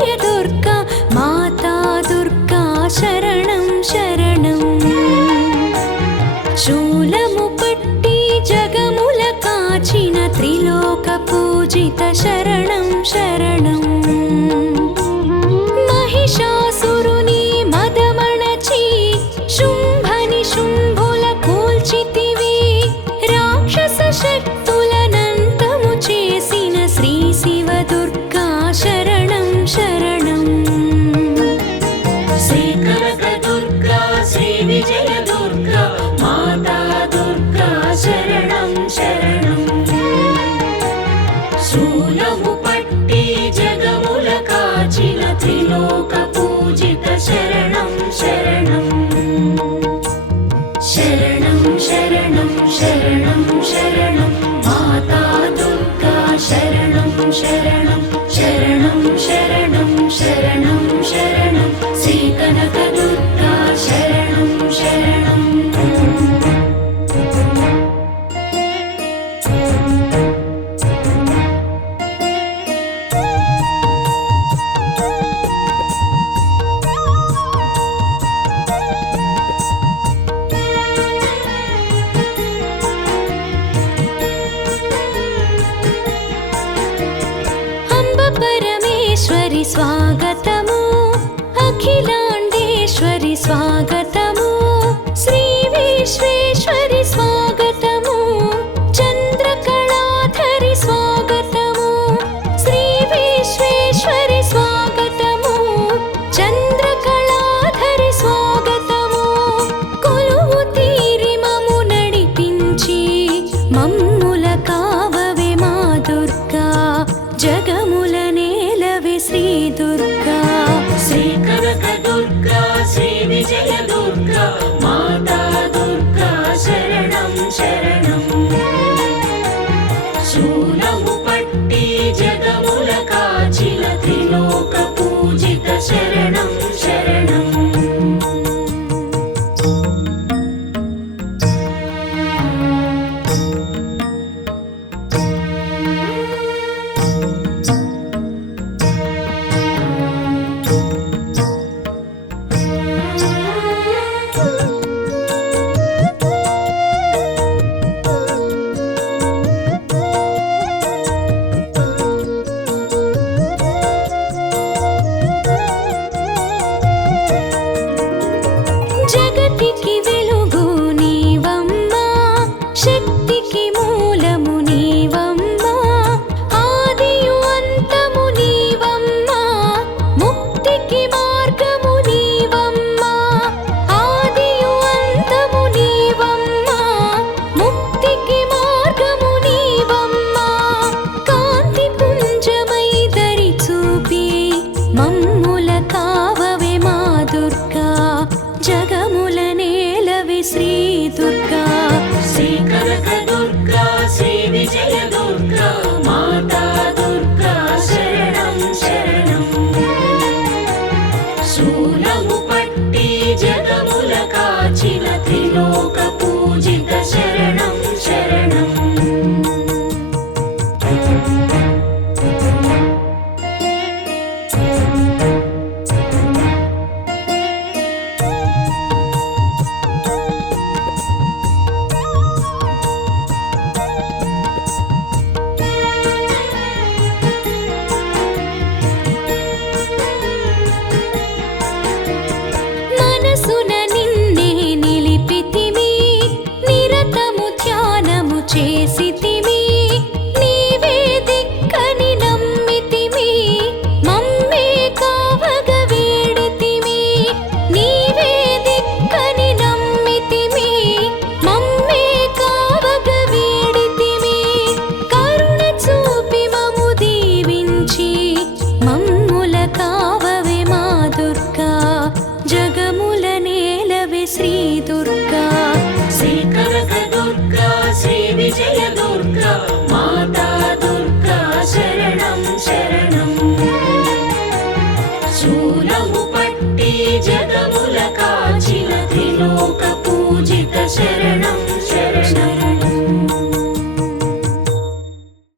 విజయ దుర్గా మాతా దుర్గా శరణం శరణం శూలము పట్టి జగముల కాచిన త్రిలోక పూజిత శరణం శరణం మహిషాసురుని మదమణచి శుంభని శుంభుల కూల్చితివి రాక్షస శక్తులనంతము చేసిన శ్రీ శివ దుర్గా శరణం శరణం శ్రీ కనక దుర్గా శ్రీ విజయ దుర్గా మాతా దుర్గా శరణం శరణం శూలము పట్టి జగముల కాచిన త్రిలోక పూజిత శరణం శరణం శరణం శరణం శరణం శరణం మాతా దుర్గా శరణం శరణం శరణం శరణం శరణం శరణం శ్రీ కనక దుర్గా శరణం శరణం పరమేశ్వరి స్వాగతము అఖిలాండేశ్వరి స్వాగతము శ్రీ విశ్వేశ్వరి స్వాగతము చంద్రకళాధరి స్వాగతము శ్రీ విశ్వేశ్వరి స్వాగతము చంద్రకళాధరి స్వాగతము కొలువు తీరి మము నడిపించి మమ్ముల కావవే మా దుర్గా జగముల నేలవే శ్రీ దుర్గా